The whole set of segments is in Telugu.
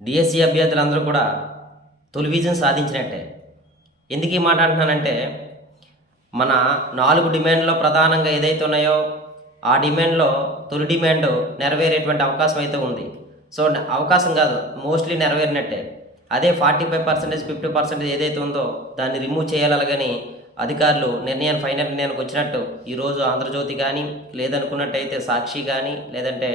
డిఎస్సి అభ్యర్థులందరూ కూడా తొలి విజయం సాధించినట్టే. ఎందుకు ఈ మాట అంటున్నానంటే మన నాలుగు డిమాండ్లో ప్రధానంగా ఏదైతే ఉన్నాయో ఆ డిమాండ్లో తొలి డిమాండ్ నెరవేరేటువంటి అవకాశం అయితే ఉంది. సో అవకాశం కాదు మోస్ట్లీ నెరవేరినట్టే. అదే forty five percentage fifty percentage ఏదైతే ఉందో దాన్ని రిమూవ్ చేయాలని అధికారులు నిర్ణయాన్ని ఫైనల్ నిర్ణయానికి వచ్చినట్టు ఈరోజు ఆంధ్రజ్యోతి కానీ లేదనుకున్నట్టయితే సాక్షి కానీ లేదంటే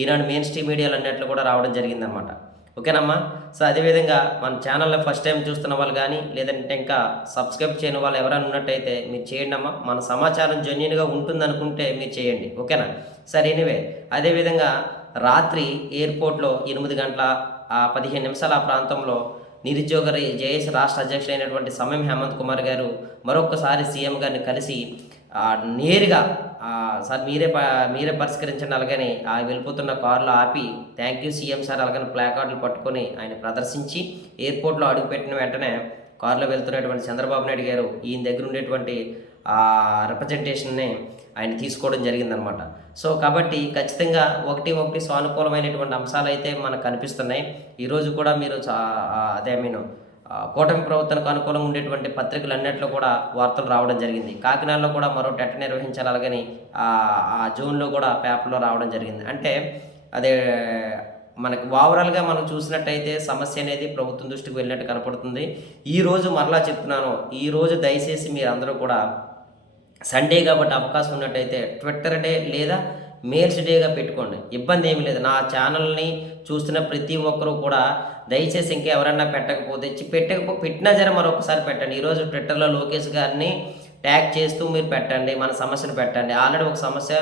ఈనాడు మెయిన్ స్ట్రీమ్ మీడియాలు అన్నట్లు కూడా రావడం జరిగిందనమాట ఓకేనమ్మా? సో అదేవిధంగా మన ఛానల్లో ఫస్ట్ టైం చూస్తున్న వాళ్ళు కానీ లేదంటే ఇంకా సబ్స్క్రైబ్ చేయని వాళ్ళు ఎవరైనా ఉన్నట్టయితే మీరు చేయండి అమ్మా. మన సమాచారం జెన్యున్గా ఉంటుందనుకుంటే మీరు చేయండి. ఓకేనా? సరే ఎనివే. అదేవిధంగా రాత్రి ఎయిర్పోర్ట్లో ఎనిమిది గంటల ఆ పదిహేను నిమిషాల ఆ ప్రాంతంలో నిరుద్యోగ రే- రాష్ట్ర అధ్యక్షుడైనటువంటి సమయం హేమంత్ కుమార్ గారు మరొకసారి సీఎం గారిని కలిసి నేరుగా సార్ మీరే ప- మీరే పరిష్కరించండి అలాగని ఆ వెళ్ళిపోతున్న కారులో ఆపి థ్యాంక్ యూ సీఎం సార్ అలాగని ప్లాకార్డులు పట్టుకొని ఆయన ప్రదర్శించి ఎయిర్పోర్ట్లో అడుగుపెట్టిన వెంటనే కారులో వెళ్తున్నటువంటి చంద్రబాబు నాయుడు గారు ఈయన దగ్గర ఉండేటువంటి ఆ రిప్రజెంటేషన్ని ఆయన తీసుకోవడం జరిగిందనమాట. సో కాబట్టి ఖచ్చితంగా ఒకటి ఒకటి సానుకూలమైనటువంటి అంశాలు అయితే మనకు కనిపిస్తున్నాయి. ఈరోజు కూడా మీరు అదే మీను కూటమి ప్రభుత్వానికి అనుకూలంగా ఉండేటువంటి పత్రికలు అన్నింటిలో కూడా వార్తలు రావడం జరిగింది. కాకినాడలో కూడా మరో టెట్ నిర్వహించాలి అలాగని ఆ జోన్లో జూన్లో కూడా పేపర్లో రావడం జరిగింది. అంటే అదే మనకి ఓవరాల్గా మనం చూసినట్టయితే సమస్య అనేది ప్రభుత్వం దృష్టికి వెళ్ళినట్టు కనపడుతుంది. ఈరోజు మరలా చెప్తున్నాను ఈ రోజు దయచేసి మీరందరూ కూడా సండే కాబట్టి అవకాశం ఉన్నట్టయితే ట్విట్టర్ డే లేదా మేల్స్ డేగా పెట్టుకోండి. ఇబ్బంది ఏమీ లేదు. నా ఛానల్ని చూస్తున్న ప్రతి ఒక్కరూ కూడా దయచేసి ఇంకా ఎవరన్నా పెట్టకపోతే పెట్టకపో పెట్టినా జర మరొకసారి పెట్టండి. ఈరోజు ట్విట్టర్లో లోకేష్ గారిని ట్యాగ్ చేస్తూ మీరు పెట్టండి. మన సమస్యను పెట్టండి. ఆల్రెడీ ఒక సమస్య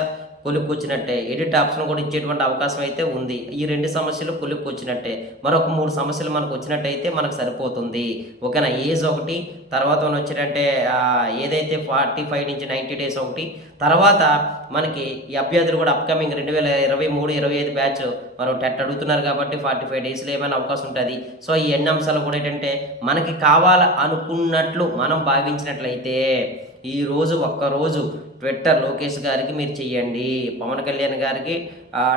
కొలుక్కొచ్చినట్టే ఎడిట్ ఆప్షన్ కూడా ఇచ్చేటువంటి అవకాశం అయితే ఉంది. ఈ రెండు సమస్యలు కొలుక్కొచ్చినట్టే మరొక మూడు సమస్యలు మనకు వచ్చినట్టయితే మనకు సరిపోతుంది. ఓకేనా? ఏజ్ ఒకటి తర్వాత వచ్చేటంటే ఆ, ఏదైతే ఫార్టీ ఫైవ్ నుంచి నైంటీ డేస్ ఒకటి తర్వాత మనకి ఈ అభ్యర్థులు కూడా అప్కమింగ్ రెండు వేల ఇరవై మూడు ఇరవై ఐదు బ్యాచ్ మనం టెట్ అడుగుతున్నారు కాబట్టి ఫార్టీ ఫైవ్ డేస్లో ఏమైనా అవకాశం ఉంటుంది. సో ఈ ఎన్ని అంశాలు కూడా ఏంటంటే మనకి కావాలనుకున్నట్లు మనం భావించినట్లయితే ఈ రోజు ఒక్కరోజు ట్విట్టర్ లోకేష్ గారికి మీరు చెయ్యండి. పవన్ కళ్యాణ్ గారికి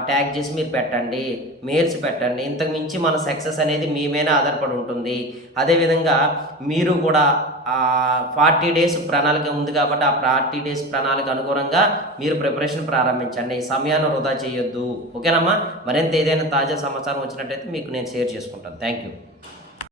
ట్యాగ్ చేసి మీరు పెట్టండి. మెయిల్స్ పెట్టండి. ఇంతకు మించి మన సక్సెస్ అనేది మీ మీద ఆధారపడి ఉంటుంది. అదేవిధంగా మీరు కూడా ఫార్టీ డేస్ ప్రణాళిక ఉంది కాబట్టి ఆ ఫార్టీ డేస్ ప్రణాళిక అనుగుణంగా మీరు ప్రిపరేషన్ ప్రారంభించండి. సమయాన్ని వృధా చేయొద్దు. ఓకేనమ్మా? మరింత ఏదైనా తాజా సమాచారం వచ్చినట్టయితే మీకు నేను షేర్ చేసుకుంటాను. Thank you.